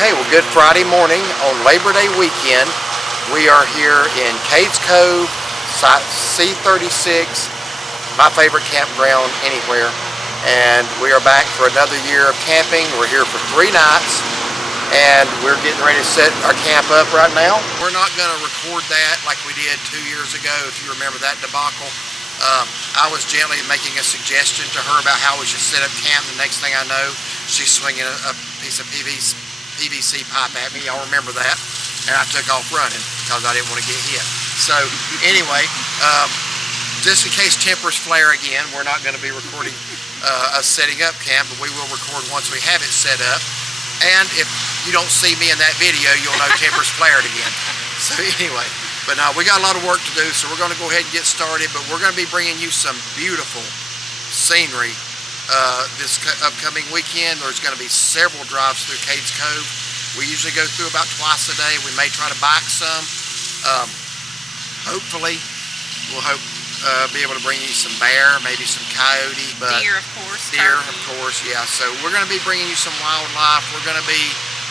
Okay, well, good Friday morning on Labor Day weekend. We are here in Cades Cove, site C36, my favorite campground anywhere. And we are back for another year of camping. We're here for 3 nights, and we're getting ready to set our camp up right now. We're not going to record that like we did 2 years ago, if you remember that debacle. I was gently making a suggestion to her about how we should set up camp. The next thing I know, she's swinging a piece of PVC pipe at me. Y'all remember that? And I took off running because I didn't want to get hit. So anyway, just in case tempers flare again, we're not going to be recording us setting up camp, but we will record once we have it set up. And if you don't see me in that video, you'll know tempers flared again. So anyway, but now we got a lot of work to do, so we're going to go ahead and get started. But we're going to be bringing you some beautiful scenery this upcoming weekend. There's going to be several drives through Cades Cove. We usually go through about twice a day. We may try to bike some. Hopefully, we'll be able to bring you some bear, maybe some coyote, but deer, of course. Deer, of course, yeah. So we're going to be bringing you some wildlife. We're going to be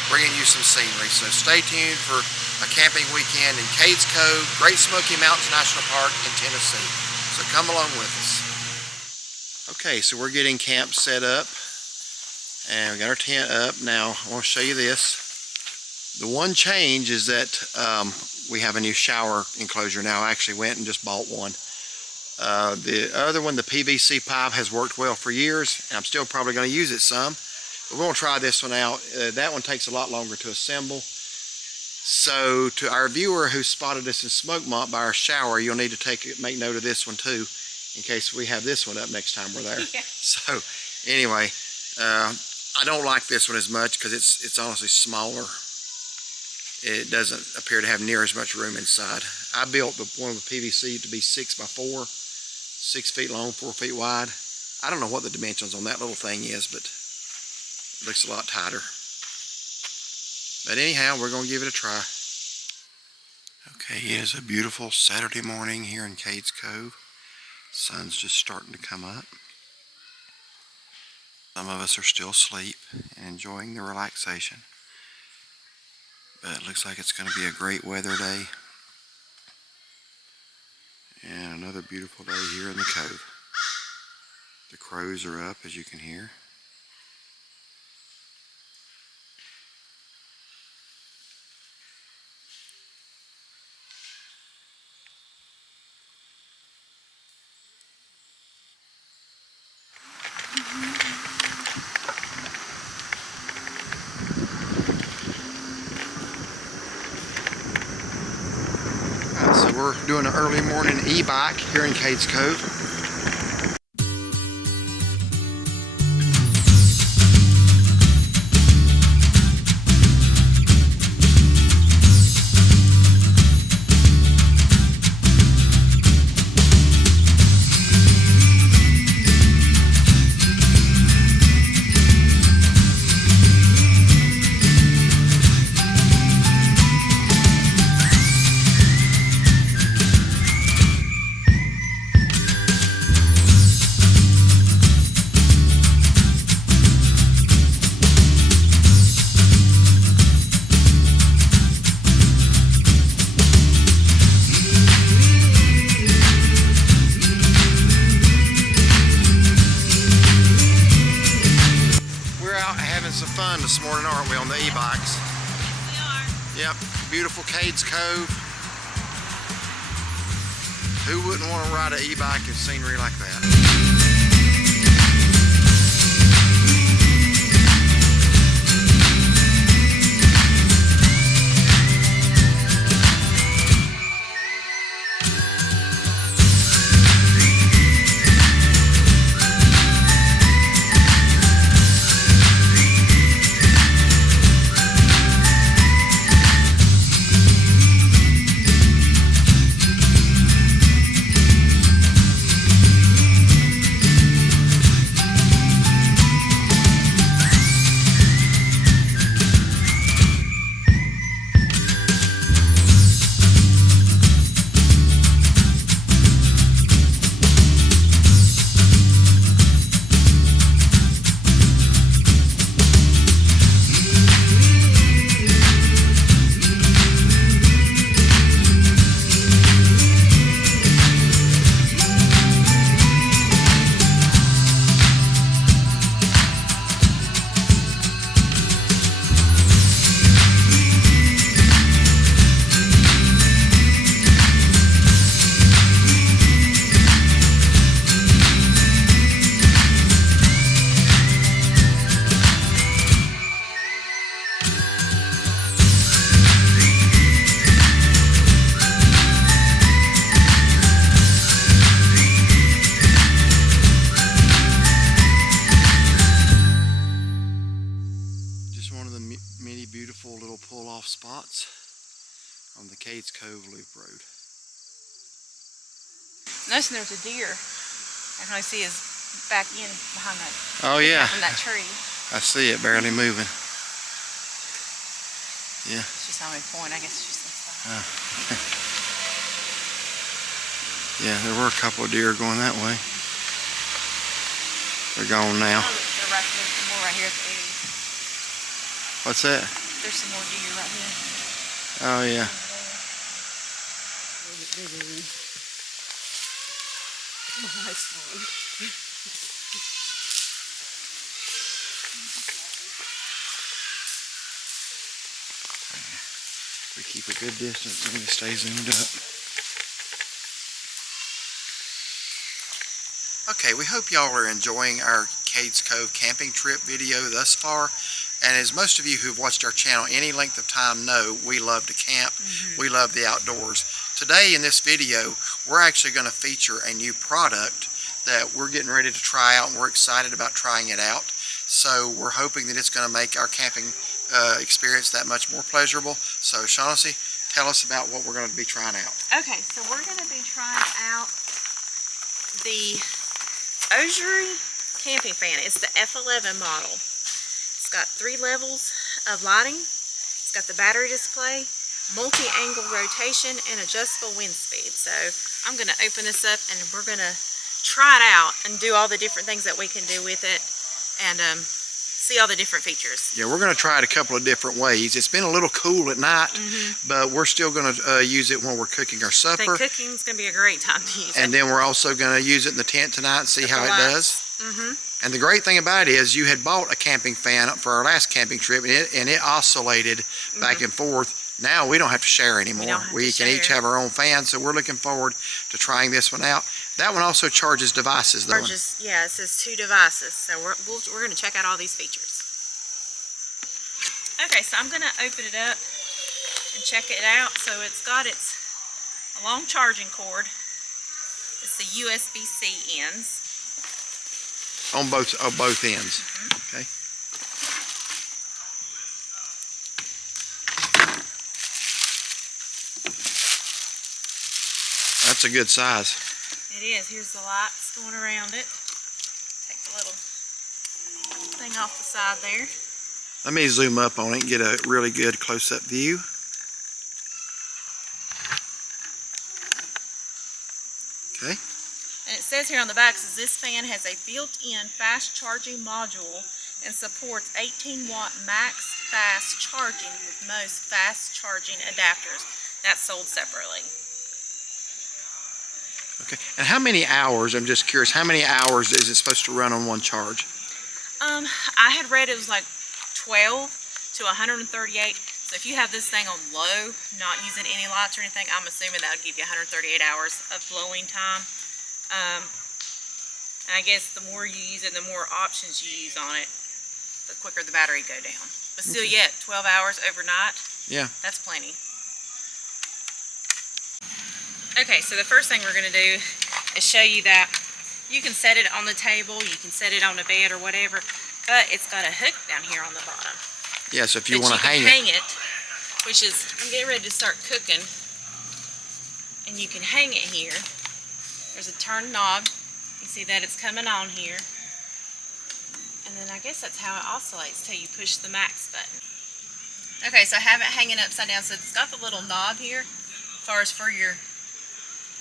bringing you some scenery. So stay tuned for a camping weekend in Cades Cove, Great Smoky Mountains National Park in Tennessee. So come along with us. Okay, so we're getting camp set up, and we got our tent up. Now I want to show you this. The one change is that we have a new shower enclosure now. I actually went and just bought one. The other one, the PVC pipe, has worked well for years, and I'm still probably going to use it some. But we're going to try this one out. That one takes a lot longer to assemble. So to our viewer who spotted us in Smoke Mont by our shower, you'll need to make note of this one too, in case we have this one up next time we're there. Yeah. So anyway, I don't like this one as much because it's honestly smaller. It doesn't appear to have near as much room inside. I built the one with PVC to be 6x4, 6 feet long, 4 feet wide. I don't know what the dimensions on that little thing is, but it looks a lot tighter. But anyhow, we're going to give it a try. Okay, it is a beautiful Saturday morning here in Cades Cove. The sun's just starting to come up. Some of us are still asleep and enjoying the relaxation. But it looks like it's going to be a great weather day. And another beautiful day here in the cove. The crows are up, as you can hear. So we're doing an early morning e-bike here in Cades Cove. Some fun this morning, aren't we, on the e-bikes? We are. Yep, beautiful Cades Cove. Who wouldn't want to ride an e-bike in scenery like that? many beautiful little pull-off spots on the Cades Cove Loop Road. Noticing there's a deer. I can only see his back end behind that. Oh yeah. From that tree. I see it barely moving. Yeah. She saw me point. I guess she's inside. Yeah, there were a couple of deer going that way. They're gone now. Oh, there's some more right here at the edge. What's that? There's some more deer right here. Oh yeah. Nice one. We keep a good distance and we stay zoomed up. Okay, we hope y'all are enjoying our Cades Cove camping trip video thus far. And as most of you who've watched our channel any length of time know, we love to camp. We love the outdoors. Today in this video, we're actually going to feature a new product that we're getting ready to try out, and we're excited about trying it out. So we're hoping that it's going to make our camping experience that much more pleasurable. So Shaughnessy, tell us about what we're going to be trying out. Okay, so we're going to be trying out the Ogery camping fan. It's the F11 model. It's got 3 levels of lighting. It's got the battery display, multi-angle rotation, and adjustable wind speed. So I'm going to open this up and we're going to try it out and do all the different things that we can do with it, and see all the different features. Yeah, we're going to try it a couple of different ways. It's been a little cool at night, but we're still going to use it when we're cooking our supper. I think cooking's going to be a great time to use it. And then we're also going to use it in the tent tonight and see how it does. And the great thing about it is you had bought a camping fan for our last camping trip, and it oscillated back and forth. Now we don't have to share anymore. We can each have our own fan, so we're looking forward to trying this one out. That one also charges devices, though. Yeah, it says 2 devices, so we're going to check out all these features. Okay, so I'm going to open it up and check it out. So it's got a long charging cord. It's the USB-C ends. On both ends. Okay. That's a good size. It is. Here's the lights going around it. Take the little thing off the side there. Let me zoom up on it and get a really good close-up view. Okay. And it says here on the back, says this fan has a built-in fast charging module and supports 18-watt max fast charging with most fast charging adapters. That's sold separately. Okay. And how many hours, I'm just curious, how many hours is it supposed to run on one charge? I had read it was like 12 to 138. So if you have this thing on low, not using any lights or anything, I'm assuming that would give you 138 hours of blowing time. And I guess the more you use it, the more options you use on it, the quicker the battery go down. But still yet, 12 hours overnight, that's plenty. Okay, so the first thing we're going to do is show you that you can set it on the table, you can set it on a bed or whatever, but it's got a hook down here on the bottom. Yeah, so if you want to hang it, which is, I'm getting ready to start cooking, and you can hang it here. There's a turn knob. You see that it's coming on here. And then I guess that's how it oscillates till you push the max button. Okay, so I have it hanging upside down. So it's got the little knob here as far as for your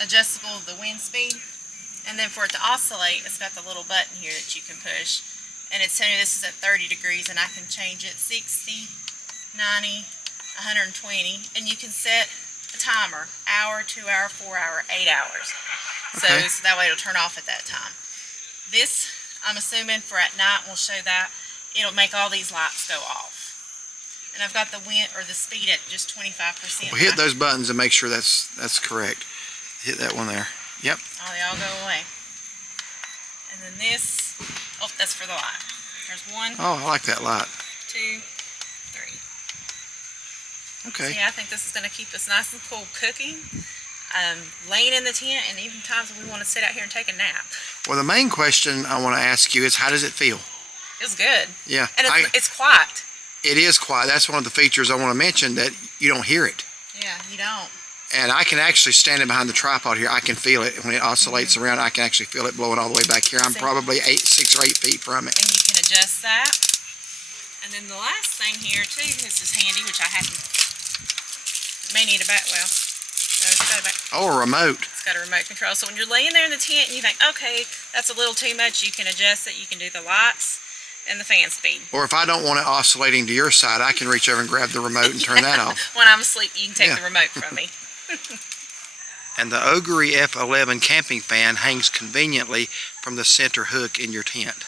adjustable the wind speed. And then for it to oscillate, it's got the little button here that you can push. And it's telling you this is at 30 degrees and I can change it 60, 90, 120. And you can set a timer, hour, 2 hour, 4 hour, 8 hours. Okay. So that way it'll turn off at that time. This, I'm assuming for at night, we'll show that, it'll make all these lights go off. And I've got the wind or the speed at just 25%. Well, hit those buttons and make sure that's correct. Hit that one there. Yep. Oh, they all go away. And then this, oh, that's for the light. There's 1. Oh, I like that light. 2, 3. Okay. See, I think this is going to keep us nice and cool cooking, laying in the tent, and even times when we want to sit out here and take a nap. Well, the main question I want to ask you is, how does it feel? It's good. Yeah. And it's quiet. It is quiet. That's one of the features I want to mention, that you don't hear it. Yeah, you don't. And I can actually, standing behind the tripod here, I can feel it when it oscillates around. I can actually feel it blowing all the way back here. I'm probably 6 or 8 feet from it. And you can adjust that. And then the last thing here too, this is handy, which I hadn't, may need a back, well, no, it's got a back. Oh, a remote. It's got a remote control. So when you're laying there in the tent and you think, okay, that's a little too much, you can adjust it. You can do the lights and the fan speed. Or if I don't want it oscillating to your side, I can reach over and grab the remote and turn that off. When I'm asleep, you can take the remote from me. And the Ogery F11 camping fan hangs conveniently from the center hook in your tent.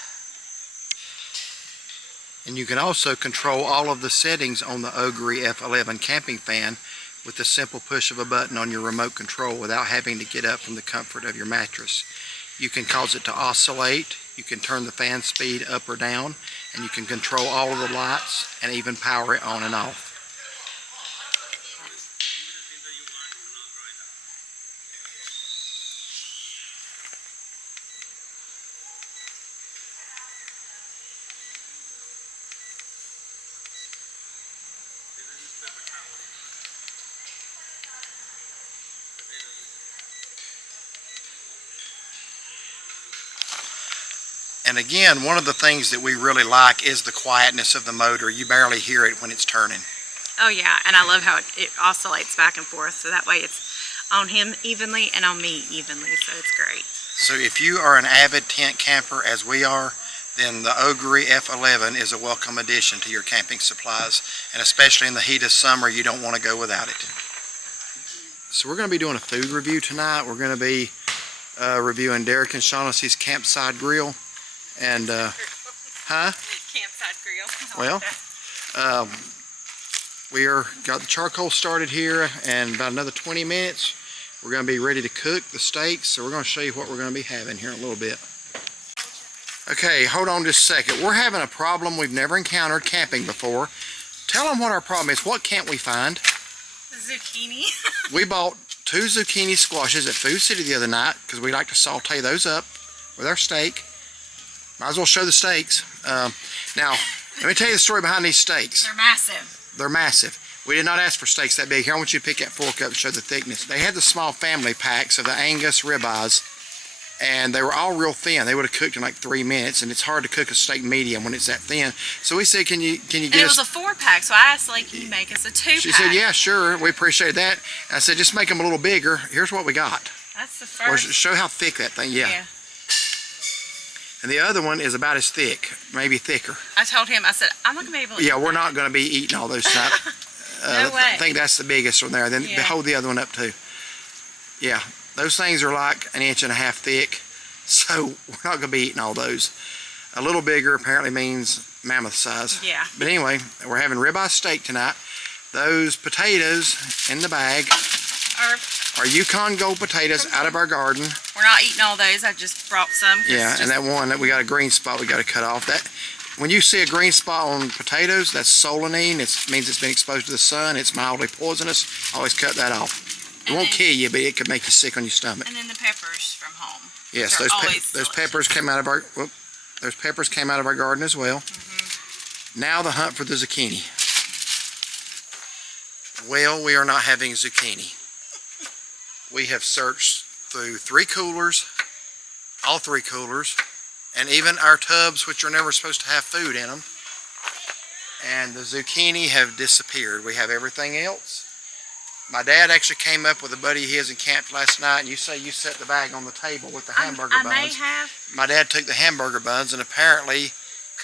And you can also control all of the settings on the Ogery F11 camping fan with the simple push of a button on your remote control without having to get up from the comfort of your mattress. You can cause it to oscillate, you can turn the fan speed up or down, and you can control all of the lights and even power it on and off. And again, one of the things that we really like is the quietness of the motor. You barely hear it when it's turning. Oh yeah, and I love how it oscillates back and forth, so that way it's on him evenly and on me evenly, so it's great. So if you are an avid tent camper, as we are, then the Ogery F11 is a welcome addition to your camping supplies, and especially in the heat of summer, you don't want to go without it. So we're going to be doing a food review tonight. We're going to be reviewing Derek and Shaughnessy's campsite grill. And, Campsite grill. Well, we got the charcoal started here, and about another 20 minutes, we're going to be ready to cook the steaks. So we're going to show you what we're going to be having here in a little bit. Okay, hold on just a second. We're having a problem we've never encountered camping before. Tell them what our problem is. What can't we find? The zucchini. We bought 2 zucchini squashes at Food City the other night because we like to saute those up with our steak. Might as well show the steaks. Now, let me tell you the story behind these steaks. They're massive. They're massive. We did not ask for steaks that big. Here, I want you to pick that fork up and show the thickness. They had the small family packs of the Angus ribeyes, and they were all real thin. They would have cooked in like 3 minutes, and it's hard to cook a steak medium when it's that thin. So we said, can you get us... And it was a 4-pack, so I asked, like, can you make us a 2-pack? She said, yeah, sure. We appreciate that. And I said, just make them a little bigger. Here's what we got. That's the first. Well, show how thick that thing, yeah. And the other one is about as thick, maybe thicker. I told him, I said, I'm not going to be able to eat we're not going to be eating all those tonight. No way. I think that's the biggest one there. Then hold the other one up too. Yeah, those things are like 1.5 inches thick, so we're not going to be eating all those. A little bigger apparently means mammoth size. Yeah. But anyway, we're having ribeye steak tonight. Those potatoes in the bag are Yukon Gold potatoes out of our garden. We're not eating all those. I just brought some. Yeah, and that one that we got a green spot we got to cut off. That when you see a green spot on potatoes, that's solanine. It means it's been exposed to the sun. It's mildly poisonous. Always cut that off. It won't kill you, but it could make you sick on your stomach. And then the peppers from home. Yes, those peppers came out of our those peppers came out of our garden as well. Now the hunt for the zucchini. Well, we are not having zucchini. We have searched through 3 coolers, all 3 coolers, and even our tubs, which are never supposed to have food in them. And the zucchini have disappeared. We have everything else. My dad actually came up with a buddy of his and camped last night, and you say you set the bag on the table with the hamburger buns. I may have. My dad took the hamburger buns, and apparently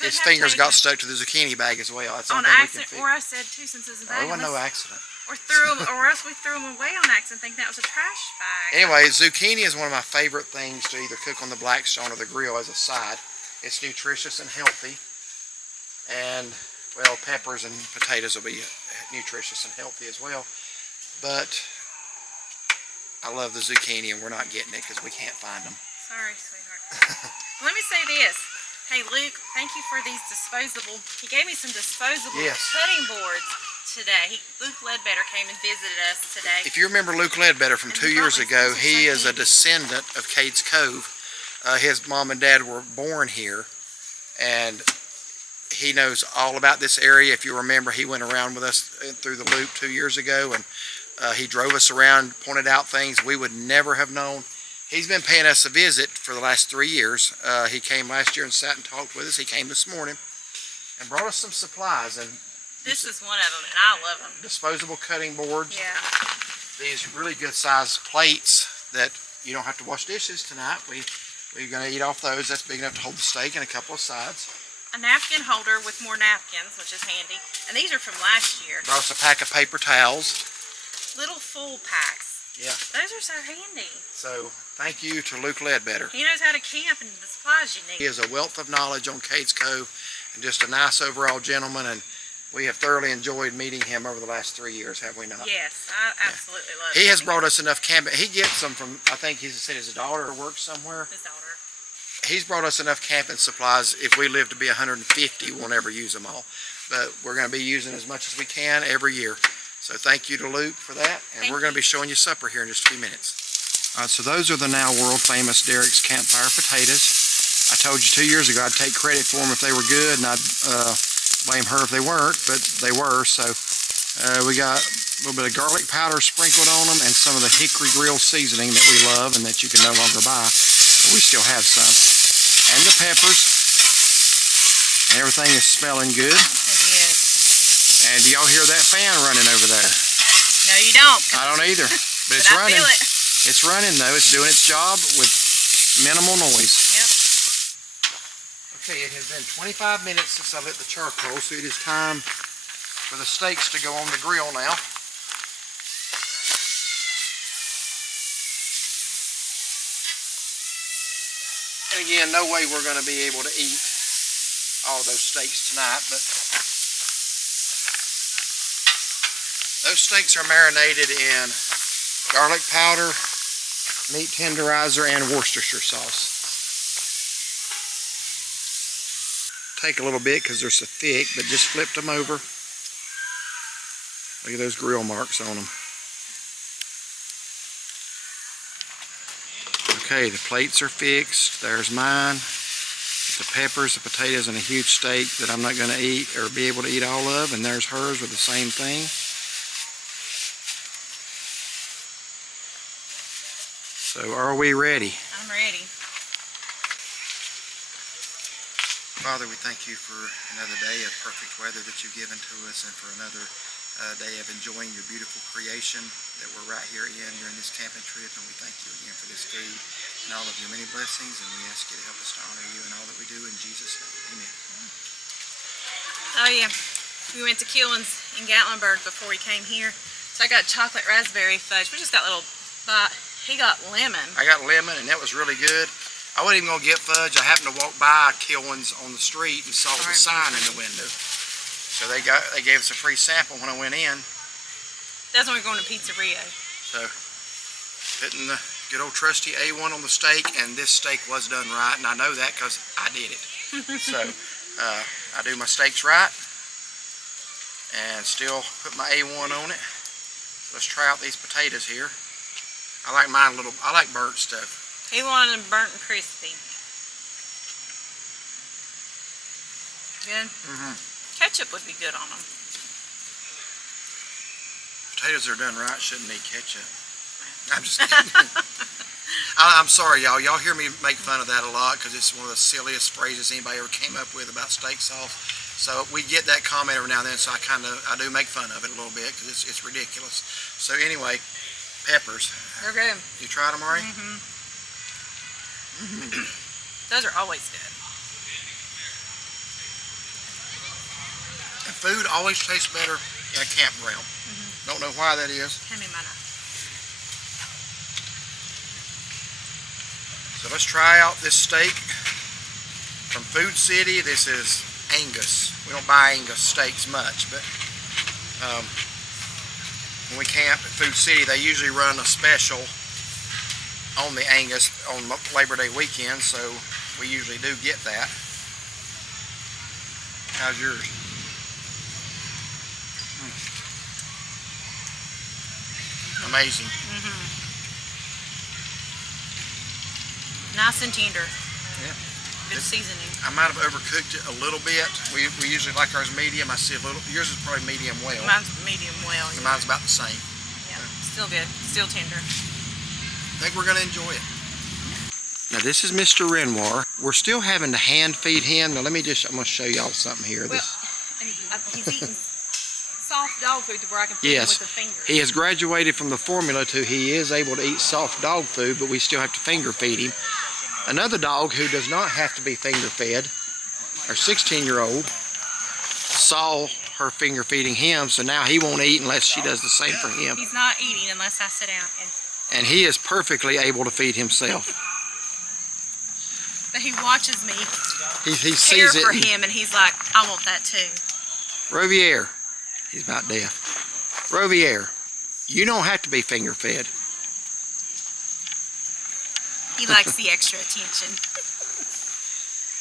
his fingers got stuck to the zucchini bag as well. That's on accident, or I said too, since it's a bag. It wasn't no accident. Or else we threw them away on accident, thinking that was a trash bag. Anyway, zucchini is one of my favorite things to either cook on the Blackstone or the grill as a side. It's nutritious and healthy. And, well, peppers and potatoes will be nutritious and healthy as well. But I love the zucchini, and we're not getting it because we can't find them. Sorry, sweetheart. Let me say this. Hey, Luke, thank you for these disposable. He gave me some disposable cutting boards today. Luke Ledbetter came and visited us today. If you remember Luke Ledbetter from 2 years ago, he is a descendant of Cades Cove. His mom and dad were born here, and He knows all about this area. If you remember, he went around with us through the loop 2 years ago, and he drove us around, pointed out things we would never have known. He's been paying us a visit for the last 3 years. He came last year and sat and talked with us. He came this morning and brought us some supplies. And this is one of them, and I love them. Disposable cutting boards. Yeah. These really good sized plates that you don't have to wash dishes tonight. We're going to eat off those. That's big enough to hold the steak and a couple of sides. A napkin holder with more napkins, which is handy. And these are from last year. Brought us a pack of paper towels. Little full packs. Yeah. Those are so handy. So, thank you to Luke Ledbetter. He knows how to camp and the supplies you need. He has a wealth of knowledge on Cades Cove and just a nice overall gentleman, and we have thoroughly enjoyed meeting him over the last 3 years, have we not? Yes, I absolutely love it. He has brought us enough camping. He gets them from, I think he said his daughter works somewhere. His daughter. He's brought us enough camping supplies. If we live to be 150, we'll never use them all. But we're going to be using as much as we can every year. So thank you to Luke for that. And we're going to be showing you supper here in just a few minutes. All right, so those are the now world famous Derek's Campfire potatoes. I told you 2 years ago I'd take credit for them if they were good, and I'd blame her if they weren't, but they were. So we got a little bit of garlic powder sprinkled on them and some of the hickory grill seasoning that we love and that you can no longer buy. We still have some. And the peppers. And everything is smelling good. It is. And do y'all hear that fan running over there? No, you don't. I don't either. But it's running. I feel it. It's running though. It's doing its job with minimal noise. Yep. Okay, it has been 25 minutes since I lit the charcoal, so it is time for the steaks to go on the grill now. And again, no way we're going to be able to eat all of those steaks tonight, but those steaks are marinated in garlic powder, meat tenderizer, and Worcestershire sauce. Take a little bit because they're so thick, but just flipped them over. Look at those grill marks on them. Okay, the plates are fixed. There's mine. With the peppers, the potatoes, and a huge steak that I'm not going to eat or be able to eat all of. And there's hers with the same thing. So are we ready? I'm ready. Father, we thank you for another day of perfect weather that you've given to us and for another day of enjoying your beautiful creation that we're right here in during this camping trip. And we thank you again for this food and all of your many blessings. And we ask you to help us to honor you in all that we do. In Jesus' name, amen. Oh yeah, we went to Killen's in Gatlinburg before we came here. So I got chocolate raspberry fudge. We just got a little bite. He got lemon. I got lemon, and that was really good. I wasn't even going to get fudge. I happened to walk by Killen's on the street and saw the sign in the window. So they gave us a free sample when I went in. That's when we're going to Pizzeria. So putting the good old trusty A1 on the steak, and this steak was done right, and I know that because I did it. So I do my steaks right and still put my A1 on it. Let's try out these potatoes here. I like mine a little, I like burnt stuff. He wanted them burnt and crispy. Good? Mm-hmm. Ketchup would be good on them. Potatoes are done right shouldn't need ketchup. I'm just kidding. I'm sorry, y'all. Y'all hear me make fun of that a lot because it's one of the silliest phrases anybody ever came up with about steak sauce. So we get that comment every now and then, so I do make fun of it a little bit because it's ridiculous. So anyway, peppers. They're good. You tried them already? Mm-hmm. Those are always good. And food always tastes better in a campground. Don't know why that is. Hand me my knife. So let's try out this steak from Food City. This is Angus. We don't buy Angus steaks much, but when we camp at Food City, they usually run a special on the Angus on Labor Day weekend, so we usually do get that. How's yours? Amazing. Nice and tender. Yeah. Good seasoning. I might have overcooked it a little bit. We usually like ours medium. I see a little. Yours is probably medium well. Mine's medium well. And mine's about the same. Yeah, still good. Still tender. I think we're going to enjoy it. Now this is Mr. Renoir. We're still having to hand feed him. Now I'm going to show y'all something here. Well, and he's eating soft dog food to where I can feed him with the finger. He has graduated from the formula to he is able to eat soft dog food, but we still have to finger feed him. Another dog who does not have to be finger fed, our 16-year-old, saw her finger feeding him, so now he won't eat unless she does the same for him. He's not eating unless I sit down. And he is perfectly able to feed himself. But he watches me He care sees it. for him, and he's like, I want that too. Rovier, he's about deaf. Rovier, you don't have to be finger fed. He likes the extra attention.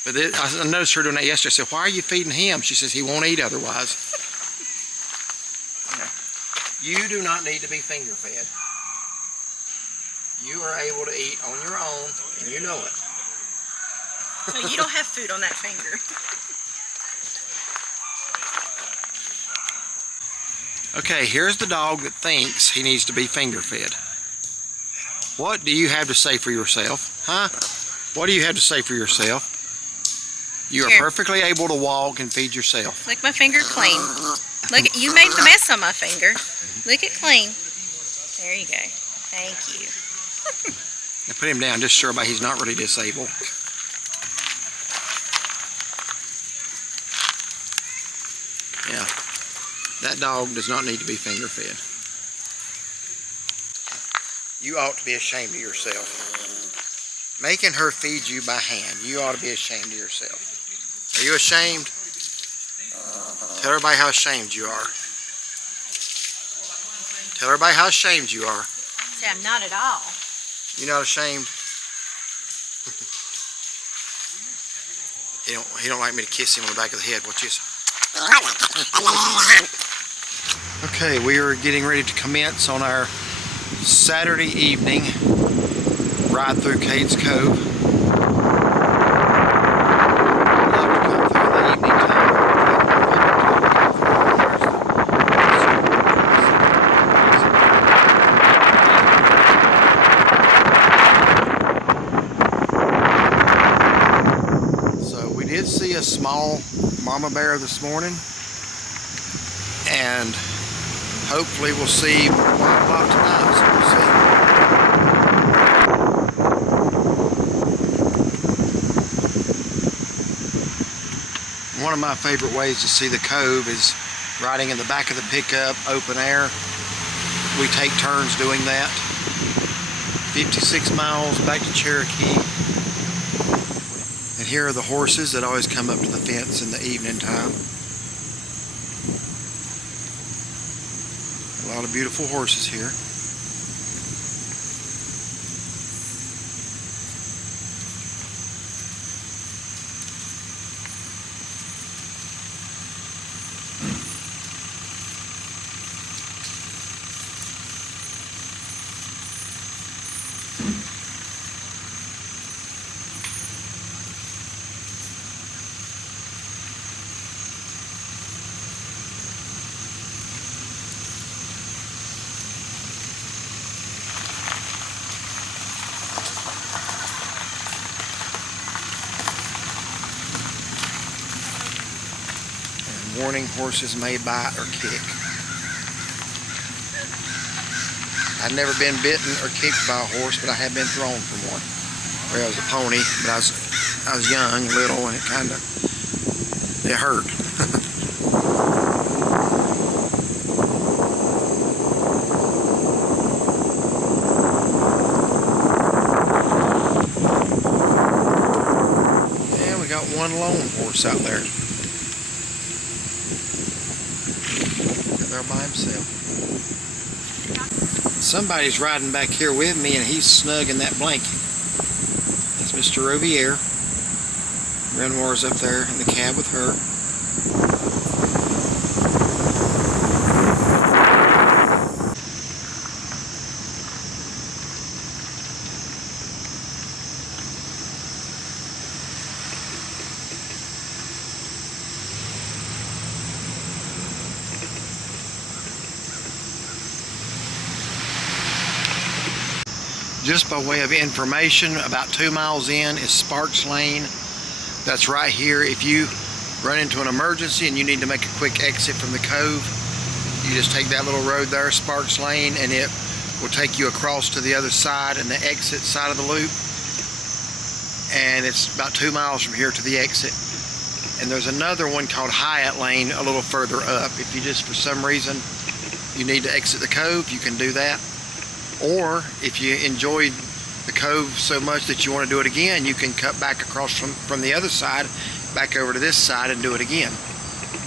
But I noticed her doing that yesterday. I said, why are you feeding him? She says, he won't eat otherwise. You do not need to be finger fed. You are able to eat on your own, and you know it. So you don't have food on that finger. Okay, here's the dog that thinks he needs to be finger fed. What do you have to say for yourself? Huh? What do you have to say for yourself? You are perfectly able to walk and feed yourself. Lick my finger clean. Look, you made the mess on my finger. Lick it clean. There you go. Thank you. Now put him down, just so everybody he's not really disabled. Yeah, that dog does not need to be finger fed. You ought to be ashamed of yourself. Making her feed you by hand, you ought to be ashamed of yourself. Are you ashamed? Tell everybody how ashamed you are. Tell everybody how ashamed you are. See, I'm not at all. You're not ashamed? He don't like me to kiss him on the back of the head. Watch this. Okay, we are getting ready to commence on our Saturday evening ride through Cades Cove. See a small mama bear this morning, and hopefully we'll see wildlife tonight, so we'll see. One of my favorite ways to see the cove is riding in the back of the pickup, open air. We take turns doing that. 56 miles back to Cherokee. And here are the horses that always come up to the fence in the evening time. A lot of beautiful horses here. Warning, horses may bite or kick. I've never been bitten or kicked by a horse, but I have been thrown from one. Well, I was a pony, but I was young, little, and it hurt. And we got one lone horse out there. By himself. Somebody's riding back here with me, and he's snug in that blanket. That's Mr. Rovier. Renoir's up there in the cab with her. Just by way of information, about 2 miles in is Sparks Lane. That's right here. If you run into an emergency and you need to make a quick exit from the cove, you just take that little road there, Sparks Lane, and it will take you across to the other side and the exit side of the loop. And it's about 2 miles from here to the exit. And there's another one called Hyatt Lane a little further up. If you just, for some reason, you need to exit the cove, you can do that. Or if you enjoyed the cove so much that you want to do it again, you can cut back across from the other side, back over to this side and do it again.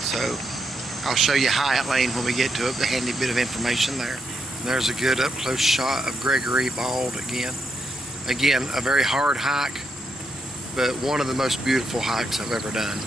So I'll show you Hyatt Lane when we get to it, the handy bit of information there. And there's a good up close shot of Gregory Bald again. Again, a very hard hike, but one of the most beautiful hikes I've ever done.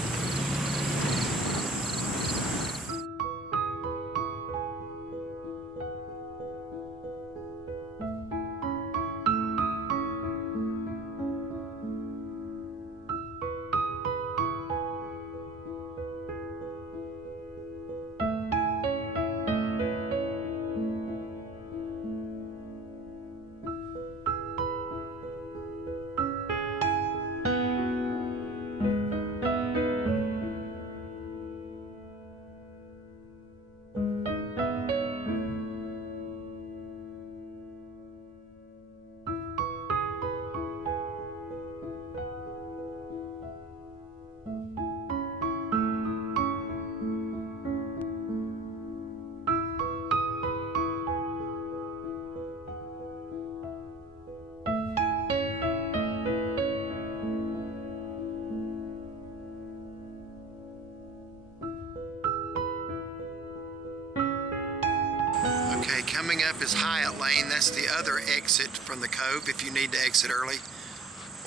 Okay, coming up is Hyatt Lane. That's the other exit from the cove if you need to exit early.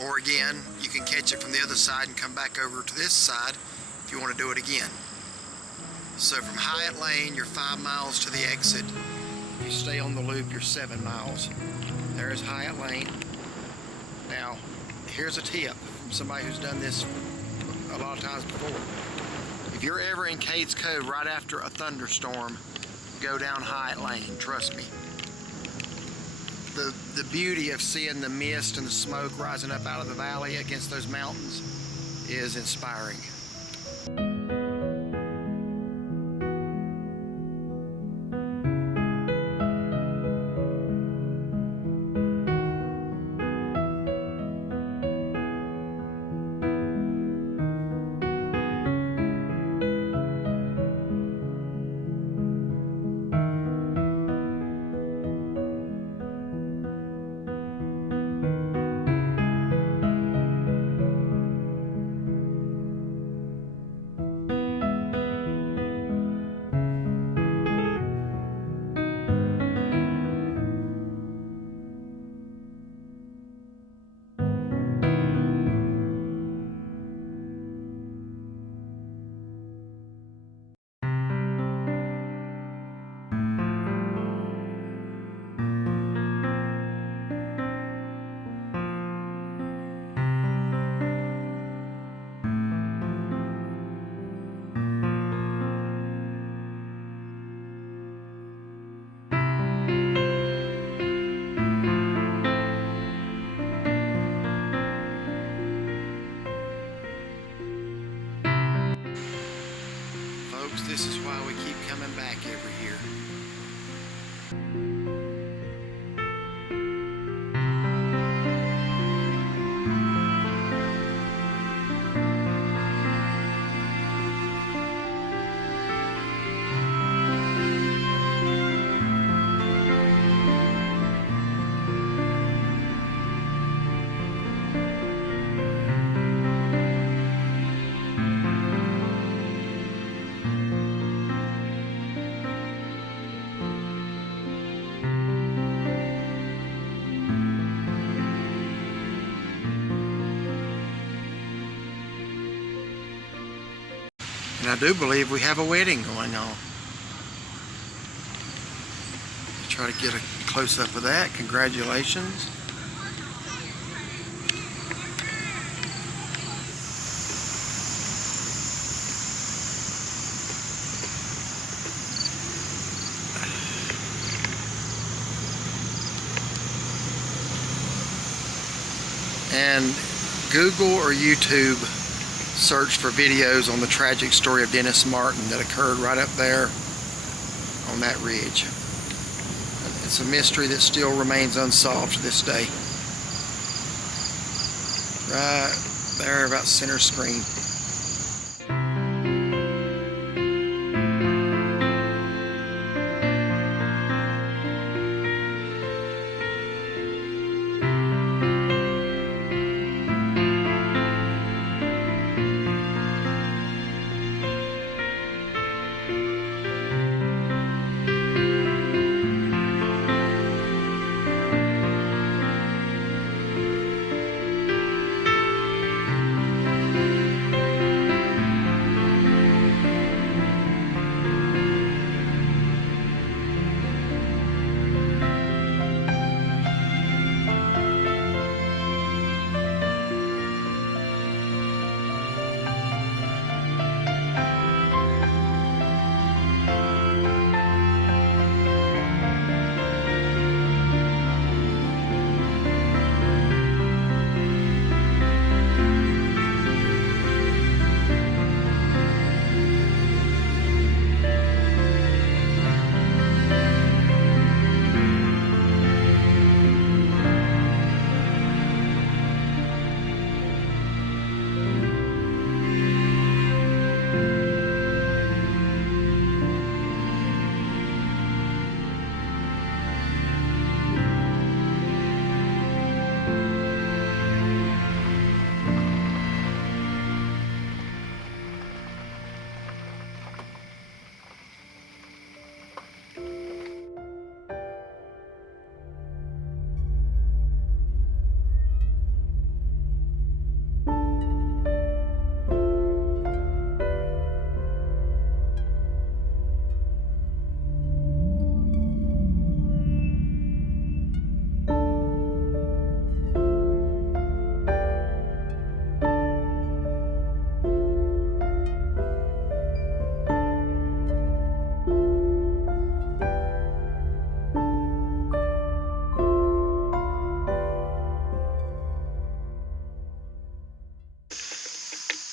Or again, you can catch it from the other side and come back over to this side if you want to do it again. So from Hyatt Lane, you're 5 miles to the exit. If you stay on the loop, you're 7 miles. There's Hyatt Lane. Now, here's a tip from somebody who's done this a lot of times before. If you're ever in Cades Cove right after a thunderstorm, go down Hyatt Lane, trust me. The beauty of seeing the mist and the smoke rising up out of the valley against those mountains is inspiring. This is why we keep coming back every year. And I do believe we have a wedding going on. Try to get a close-up of that. Congratulations. and Google or YouTube search for videos on the tragic story of Dennis Martin that occurred right up there on that ridge. It's a mystery that still remains unsolved to this day. Right there, about center screen.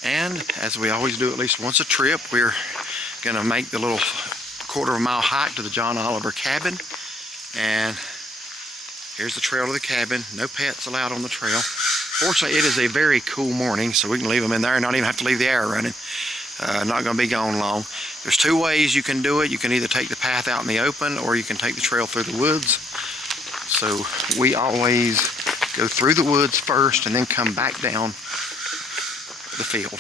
And as we always do at least once a trip, we're gonna make the little quarter-of-a-mile hike to the John Oliver cabin. And here's the trail to the cabin. No pets allowed on the trail. Fortunately, it is a very cool morning, so we can leave them in there and not even have to leave the air running. Not gonna be gone long. There's two ways you can do it. You can either take the path out in the open or you can take the trail through the woods. So we always go through the woods first and then come back down the field.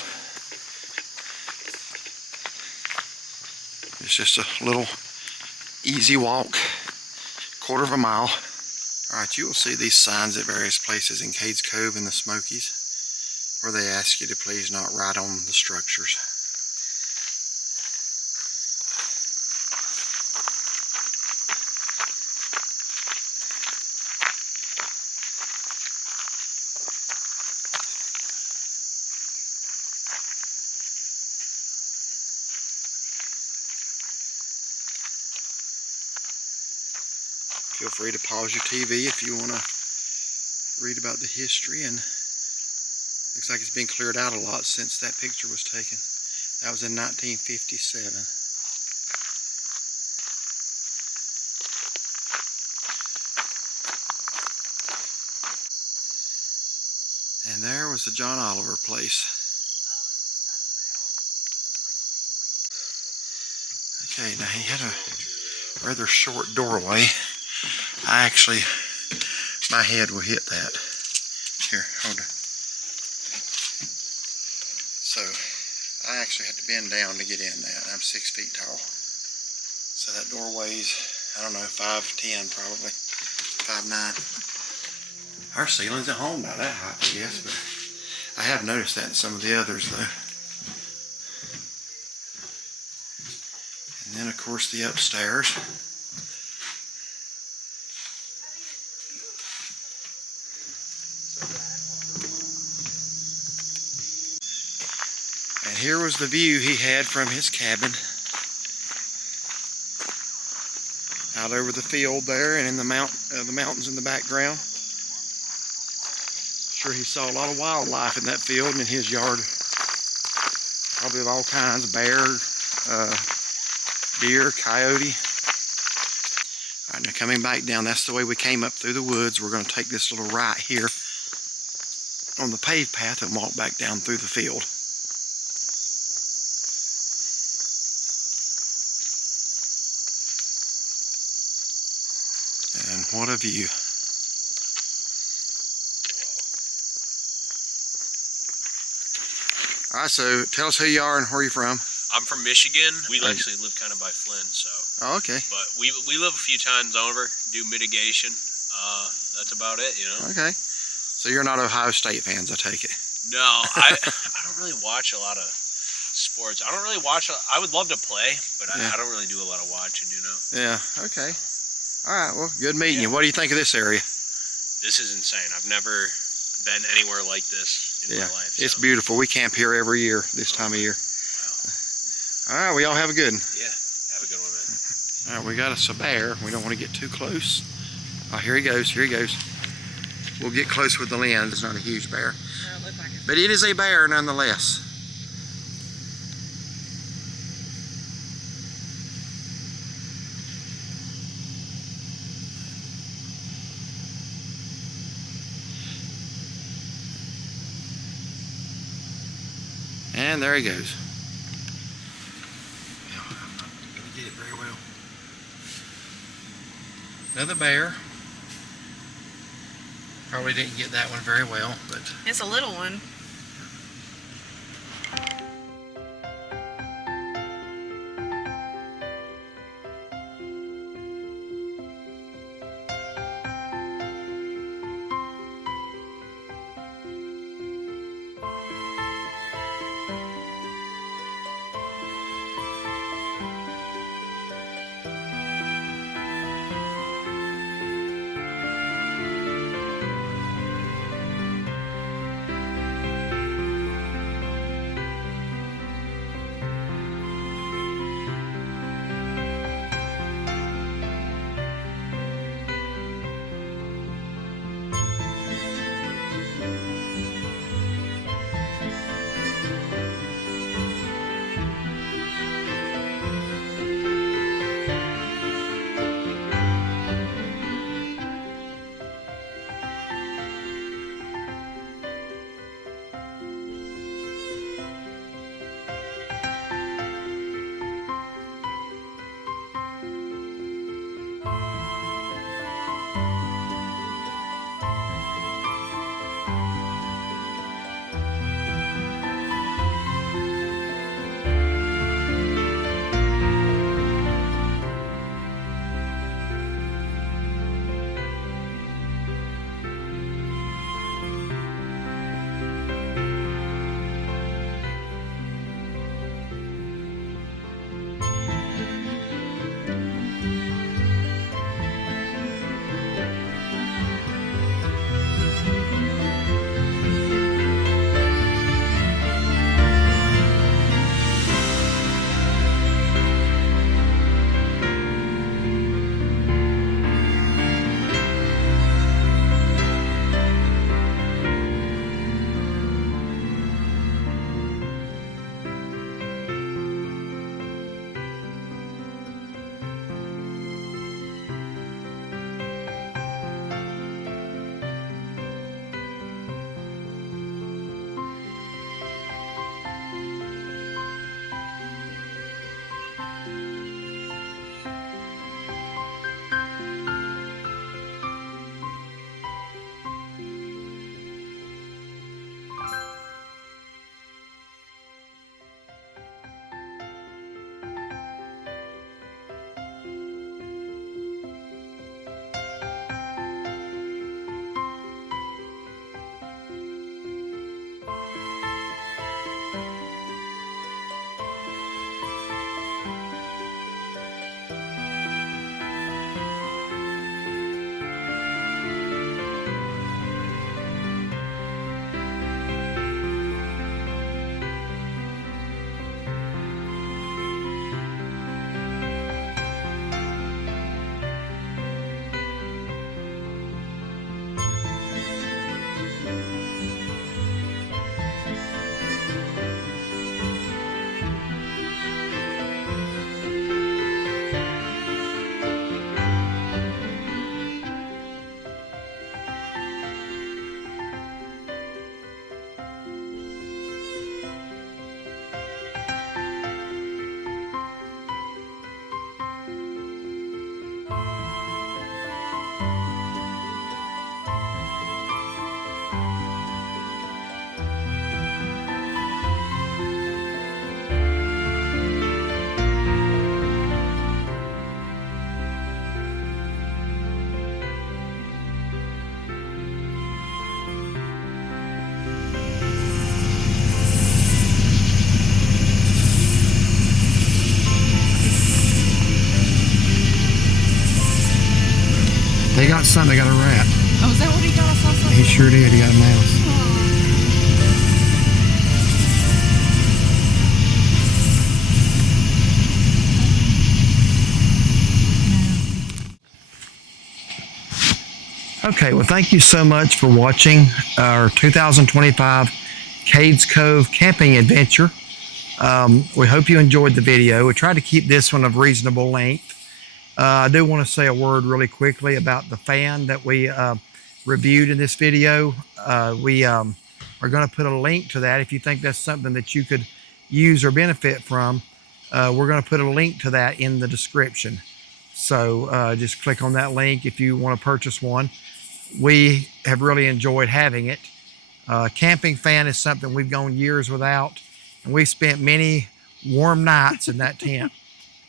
It's just a little easy walk, quarter of a mile. Alright, you will see these signs at various places in Cades Cove and the Smokies where they ask you to please not ride on the structures. Feel free to pause your TV if you want to read about the history, and looks like it's been cleared out a lot since that picture was taken. That was in 1957. And there was the John Oliver place. Okay, now he had a rather short doorway. My head will hit that. Here, hold on. So, I actually had to bend down to get in that. I'm 6 feet tall. So that doorway's, I don't know, 5'10" probably, 5'9". Our ceiling's at home about that height, I guess, but I have noticed that in some of the others, though. And then, of course, the upstairs. And here was the view he had from his cabin out over the field there and in the mountains in the background. Sure, he saw a lot of wildlife in that field and in his yard. Probably of all kinds, bear, deer, coyote. All right, now coming back down, that's the way we came up through the woods. We're going to take this little right here on the paved path and walk back down through the field. And what a view. All right, so tell us who you are and where you're from. I'm from Michigan. We actually live kind of by Flint, so. Oh, okay. But we live a few times over, do mitigation. That's about it, you know. Okay. So you're not Ohio State fans, I take it. No, I don't really watch a lot of sports. I don't really watch. I would love to play, but I don't really do a lot of watching, you know. Yeah. Okay. All right. Well, good meeting you. What do you think of this area? This is insane. I've never been anywhere like this in my life. It's beautiful. We camp here every year this time of year. Wow. All right. We all have a good one. Yeah. Have a good one, man. All right. We got us a bear. We don't want to get too close. Oh, here he goes. Here he goes. We'll get close with the lens. It's not a huge bear. No, it looked like it. But it is a bear nonetheless. And there he goes. I'm not going to get it very well. Another bear. Probably didn't get that one very well, but It's a little one. They got something. They got a rat. Oh, is that what he got? I saw something. He sure did. He got a mouse. Okay, well, thank you so much for watching our 2025 Cades Cove camping adventure. We hope you enjoyed the video. We tried to keep this one of reasonable length. I do want to say a word really quickly about the fan that we reviewed in this video. We are going to put a link to that if you think that's something that you could use or benefit from. We're going to put a link to that in the description. So just click on that link if you want to purchase one. We have really enjoyed having it. Camping fan is something we've gone years without, and we spent many warm nights in that tent,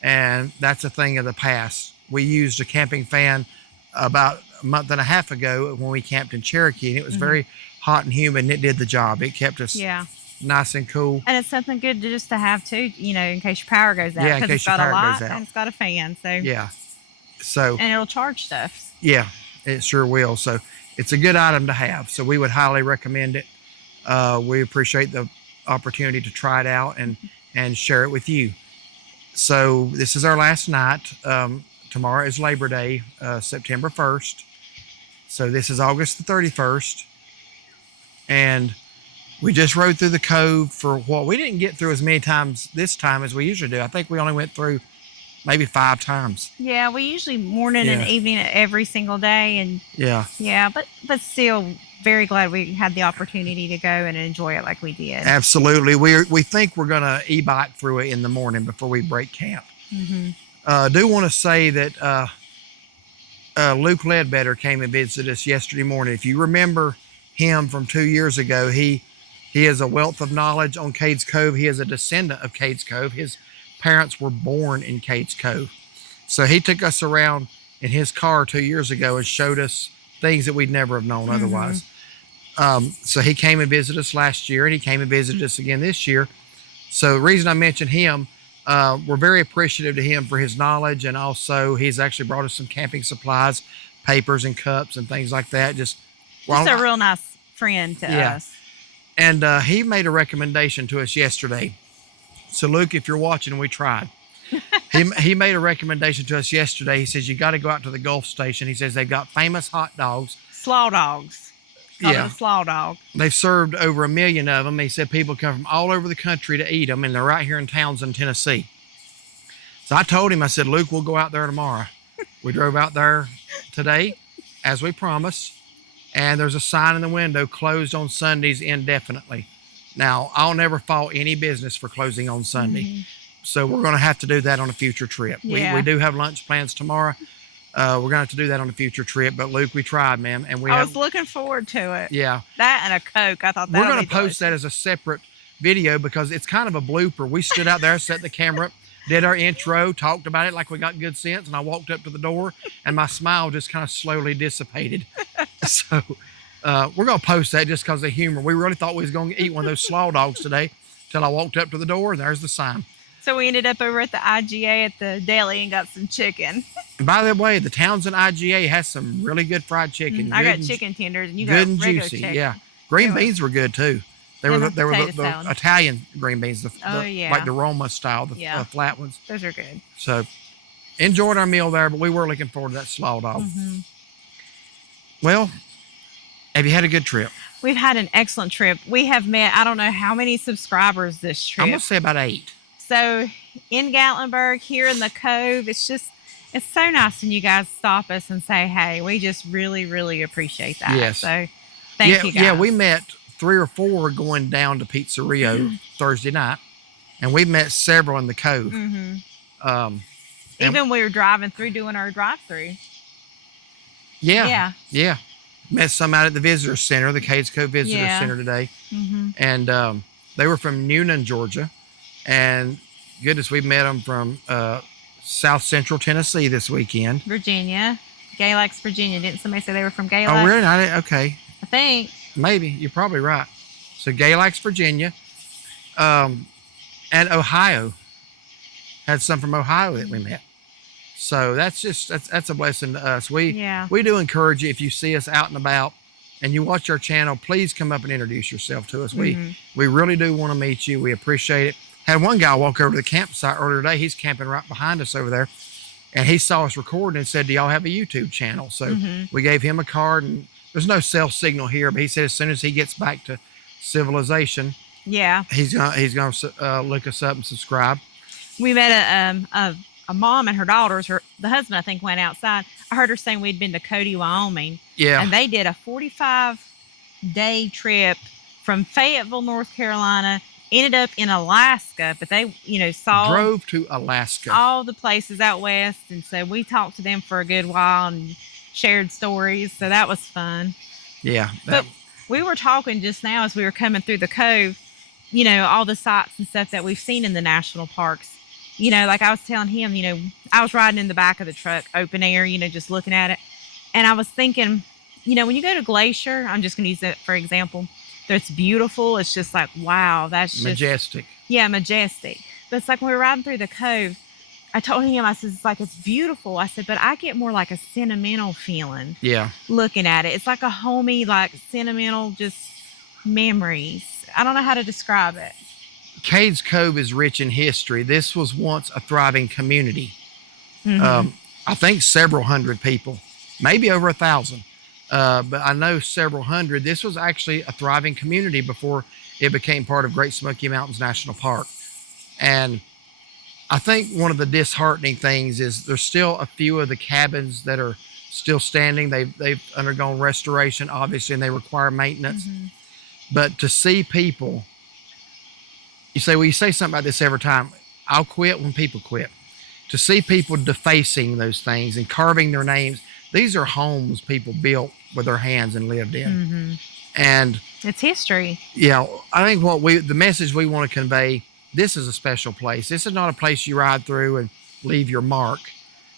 and that's a thing of the past. We used a camping fan about a month and a half ago when we camped in Cherokee, and it was very hot and humid, and it did the job. It kept us nice and cool. And it's something good just to have too, you know, in case your power goes out. Yeah, in case your power goes out. And it's got a fan, so yeah. So and it'll charge stuff. Yeah, it sure will. So it's a good item to have. So we would highly recommend it. We appreciate the opportunity to try it out and share it with you. So this is our last night. Tomorrow is Labor Day, September 1st. So this is August the 31st. And we just rode through the cove for what we didn't get through as many times this time as we usually do. I think we only went through maybe 5 times. Yeah, we usually morning and evening every single day, and but still very glad we had the opportunity to go and enjoy it like we did. Absolutely. We think we're going to e-bike through it in the morning before we break camp. I do want to say that Luke Ledbetter came and visited us yesterday morning. If you remember him from 2 years ago, he is a wealth of knowledge on Cades Cove. He is a descendant of Cades Cove. His parents were born in Cades Cove. So he took us around in his car 2 years ago and showed us things that we'd never have known otherwise. So he came and visited us last year, and he came and visited us again this year. So the reason I mentioned him, we're very appreciative to him for his knowledge, and also he's actually brought us some camping supplies, papers and cups and things like that. Just a real nice friend to us. And he made a recommendation to us yesterday. So Luke, if you're watching, we tried. He made a recommendation to us yesterday. He says, you got to go out to the Gulf Station. He says they've got famous hot dogs. Slaw dogs. Yeah. Slaw dog. They've served over 1 million of them. He said people come from all over the country to eat them, and they're right here in Townsend, Tennessee. So I told him, I said, Luke, we'll go out there tomorrow. We drove out there today, as we promised, and there's a sign in the window, closed on Sundays indefinitely. Now, I'll never fault any business for closing on Sunday. So we're going to have to do that on a future trip. Yeah. We do have lunch plans tomorrow. We're going to have to do that on a future trip. But Luke, we tried, man. And I was looking forward to it. Yeah. That and a Coke. I thought that we're going to post that as a separate video because it's kind of a blooper. We stood out there, set the camera up, did our intro, talked about it like we got good sense. And I walked up to the door and my smile just kind of slowly dissipated. So we're going to post that just because of humor. We really thought we was going to eat one of those slaw dogs today till I walked up to the door and there's the sign. So we ended up over at the IGA at the deli and got some chicken. And by the way, the Townsend IGA has some really good fried chicken. I got chicken tenders and you got good and regular juicy. chicken. Yeah, green beans were good too. They were the Italian green beans, like the Roma style, the flat ones. Those are good. So enjoyed our meal there, but we were looking forward to that slaw dog. Well, have you had a good trip? We've had an excellent trip. We have met, I don't know how many subscribers this trip. I'm going to say about 8. So in Gatlinburg, here in the Cove, it's so nice when you guys stop us and say, hey, we just really, really appreciate that. Yes. So thank you guys. Yeah, we met 3 or 4 going down to Pizza Rio Thursday night, and we met several in the Cove. Even we were driving through doing our drive-through. Yeah. Met some out at the Visitor Center, the Cades Cove Visitor Center today. And they were from Newnan, Georgia. And goodness, we met them from South Central Tennessee this weekend. Virginia. Galax, Virginia. Didn't somebody say they were from Galax? Oh, really? Okay. I think. Maybe. You're probably right. So Galax, Virginia. And Ohio. Had some from Ohio that we met. So that's a blessing to us. Yeah. We do encourage you, if you see us out and about and you watch our channel, please come up and introduce yourself to us. We really do want to meet you. We appreciate it. Had one guy walk over to the campsite earlier today. He's camping right behind us over there, and he saw us recording and said, "Do y'all have a YouTube channel?" So we gave him a card, and there's no cell signal here, but he said as soon as he gets back to civilization, he's gonna look us up and subscribe. We met a mom and her daughters. The husband, I think, went outside. I heard her saying we'd been to Cody, Wyoming. Yeah. And they did a 45-day trip from Fayetteville, North Carolina, ended up in Alaska, but they, drove to Alaska. All the places out west. And so we talked to them for a good while and shared stories. So that was fun. Yeah. But we were talking just now as we were coming through the cove, all the sights and stuff that we've seen in the national parks. Like I was telling him, I was riding in the back of the truck, open air, just looking at it. And I was thinking, when you go to Glacier, I'm just going to use it for example. That's beautiful. It's just like, wow, that's just majestic. Yeah, majestic. But it's like when we were riding through the cove, I told him, I said, it's beautiful. I said, but I get more like a sentimental feeling. Yeah. Looking at it. It's like a homey, like sentimental, just memories. I don't know how to describe it. Cades Cove is rich in history. This was once a thriving community. I think several hundred people, maybe over 1,000. But I know several hundred. This was actually a thriving community before it became part of Great Smoky Mountains National Park. And I think one of the disheartening things is there's still a few of the cabins that are still standing. They've undergone restoration, obviously, and they require maintenance. But to see people, you say something about this every time. I'll quit when people quit. To see people defacing those things and carving their names. These are homes people built with their hands and lived in. And it's history. Yeah, I think the message we want to convey, this is a special place. This is not a place you ride through and leave your mark.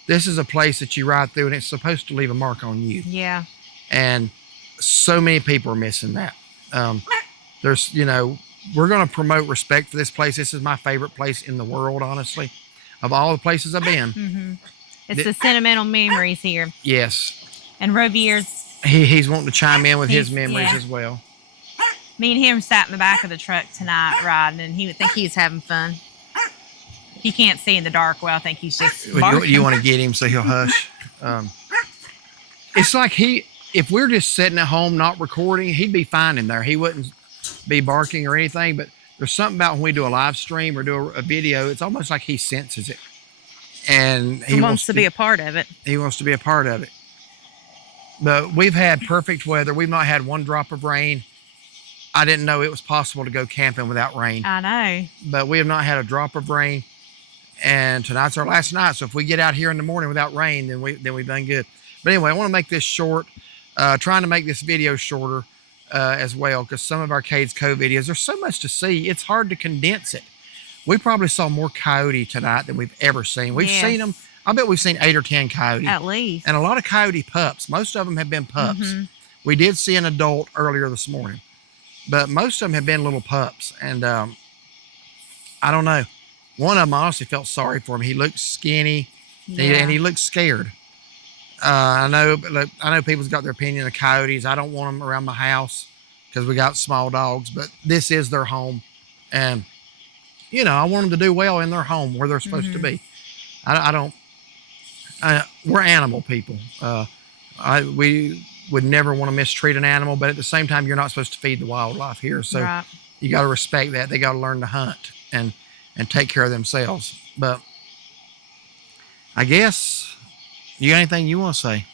This is a place that you ride through and it's supposed to leave a mark on you. Yeah. And so many people are missing that. We're going to promote respect for this place. This is my favorite place in the world, honestly, of all the places I've been. It's the sentimental memories here. Yes. And Rovier's. He's wanting to chime in with his memories as well. Me and him sat in the back of the truck tonight riding, and he would think he's having fun. He can't see in the dark well. I think he's just barking. You want to get him so he'll hush. It's like if we're just sitting at home not recording, he'd be fine in there. He wouldn't be barking or anything, but there's something about when we do a live stream or do a video, it's almost like he senses it. And he wants to be a part of it. He wants to be a part of it. But we've had perfect weather. We've not had one drop of rain. I didn't know it was possible to go camping without rain. I know. But we have not had a drop of rain. And tonight's our last night. So if we get out here in the morning without rain, then we've done good. But anyway, I want to make this short. Trying to make this video shorter as well, because some of our Cades Cove videos, there's so much to see. It's hard to condense it. We probably saw more coyote tonight than we've ever seen. We've seen them. I bet we've seen 8 or 10 coyote. At least. And a lot of coyote pups. Most of them have been pups. We did see an adult earlier this morning. But most of them have been little pups. And I don't know. One of them, I honestly felt sorry for him. He looked skinny. And he looked scared. I know people's got their opinion of coyotes. I don't want them around my house because we got small dogs. But this is their home. And, I want them to do well in their home where they're supposed to be. We're animal people. We would never want to mistreat an animal, but at the same time, you're not supposed to feed the wildlife here. So you got to respect that. They got to learn to hunt and take care of themselves. But I guess, you got anything you want to say?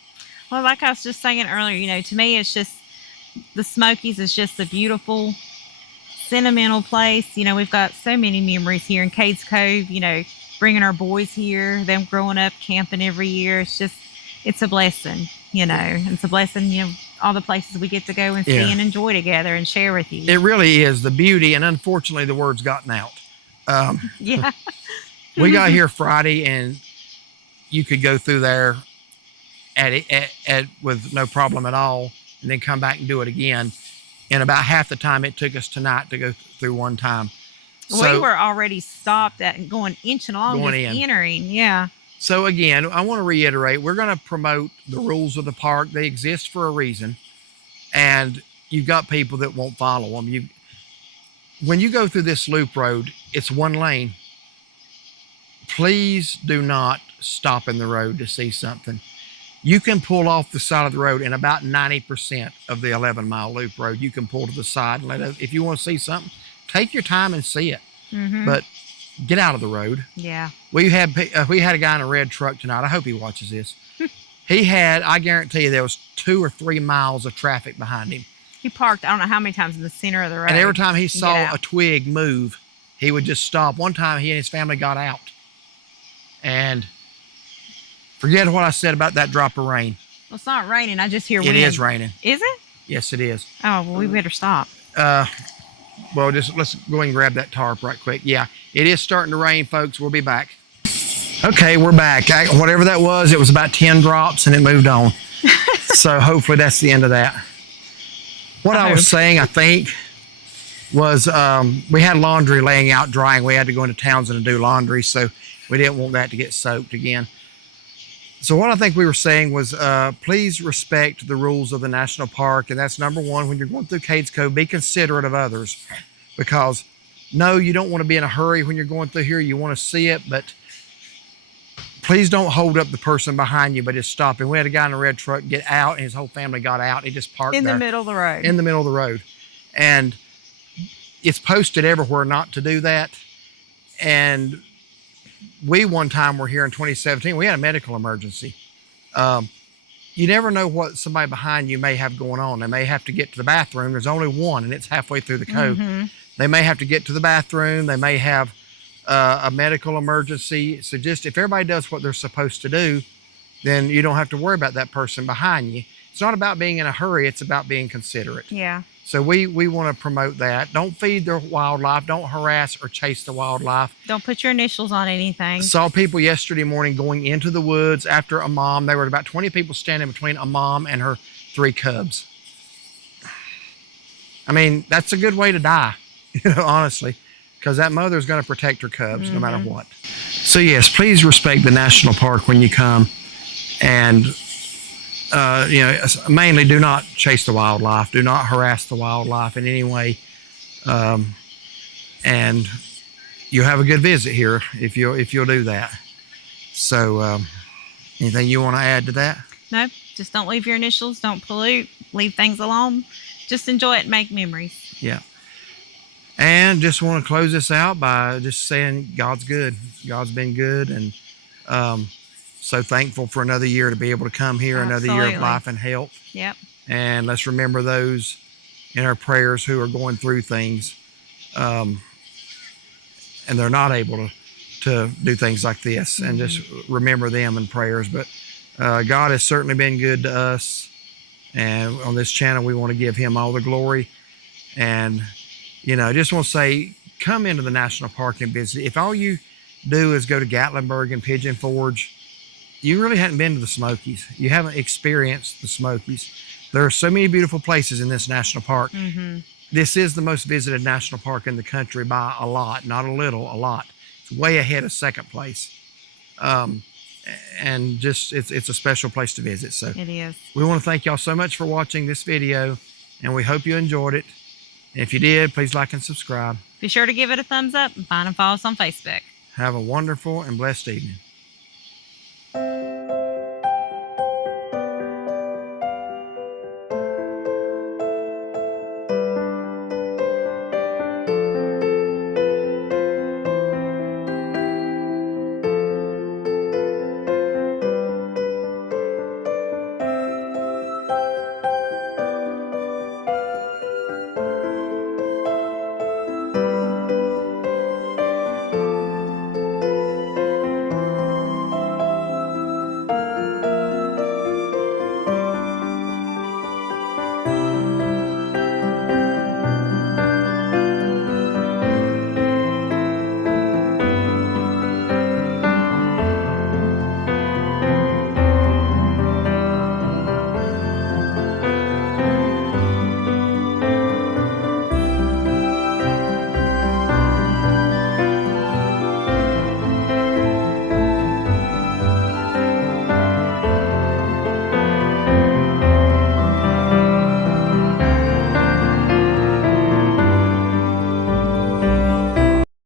Well, like I was just saying earlier, to me, it's just the Smokies is just a beautiful, sentimental place. We've got so many memories here in Cades Cove, bringing our boys here, them growing up, camping every year. It's a blessing, It's a blessing, all the places we get to go and see and enjoy together and share with you. It really is the beauty, and unfortunately, the word's gotten out. We got here Friday, and you could go through there with no problem at all, and then come back and do it again. And about half the time it took us tonight to go through one time. We were already stopped at going inching along, just entering. Yeah. So again, I want to reiterate, we're going to promote the rules of the park. They exist for a reason, and you've got people that won't follow them. When you go through this loop road, it's one lane. Please do not stop in the road to see something. You can pull off the side of the road, and about 90% of the 11-mile loop road, you can pull to the side and let it, if you want to see something, take your time and see it. But get out of the road. Yeah. We had a guy in a red truck tonight. I hope he watches this. He had, I guarantee you, there was 2 or 3 miles of traffic behind him. He parked, I don't know how many times in the center of the road. And every time he saw a twig move, he would just stop. One time he and his family got out. And forget what I said about that drop of rain. Well, it's not raining. I just hear wind. It is raining. Is it? Yes, it is. Oh, well, we better stop. Well, just let's go ahead and grab that tarp right quick. Yeah, it is starting to rain, folks. We'll be back. Okay, we're back. Whatever that was, it was about 10 drops and it moved on. So hopefully that's the end of that. What I was saying, I think, was we had laundry laying out drying. We had to go into Townsend and do laundry, so we didn't want that to get soaked again. So what I think we were saying was please respect the rules of the national park. And that's number one. When you're going through Cades Cove, be considerate of others. Because, no, you don't want to be in a hurry when you're going through here. You want to see it, but please don't hold up the person behind you, but just stop. And we had a guy in a red truck get out, and his whole family got out. He just parked in the middle of the road. In the middle of the road. And it's posted everywhere not to do that. And we one time were here in 2017. We had a medical emergency. You never know what somebody behind you may have going on. They may have to get to the bathroom. There's only one, and it's halfway through the cove. They may have to get to the bathroom. They may have a medical emergency. So just if everybody does what they're supposed to do, then you don't have to worry about that person behind you. It's not about being in a hurry. It's about being considerate. Yeah. So we want to promote that. Don't feed the wildlife. Don't harass or chase the wildlife. Don't put your initials on anything. Saw people yesterday morning going into the woods after a mom. There were about 20 people standing between a mom and her 3 cubs. I mean, that's a good way to die, honestly, because that mother is going to protect her cubs no matter what. So yes, please respect the national park when you come, and mainly do not chase the wildlife. Do not harass the wildlife in any way. And you'll have a good visit here if you'll do that. So anything you want to add to that? No, just don't leave your initials. Don't pollute. Leave things alone. Just enjoy it and make memories. Yeah. And just want to close this out by just saying God's good. God's been good, and so thankful for another year to be able to come here, another year of life and health. Yep. And let's remember those in our prayers who are going through things, and they're not able to do things like this, and just remember them in prayers. But God has certainly been good to us, and on this channel we want to give him all the glory. And I just want to say, come into the national park and visit. If all you do is go to Gatlinburg and Pigeon Forge, you really haven't been to the Smokies. You haven't experienced the Smokies. There are so many beautiful places in this national park. This is the most visited national park in the country by a lot, not a little, a lot. It's way ahead of second place. And just, it's a special place to visit. So it is. We want to thank y'all so much for watching this video, and we hope you enjoyed it. And if you did, please like and subscribe. Be sure to give it a thumbs up and find and follow us on Facebook. Have a wonderful and blessed evening.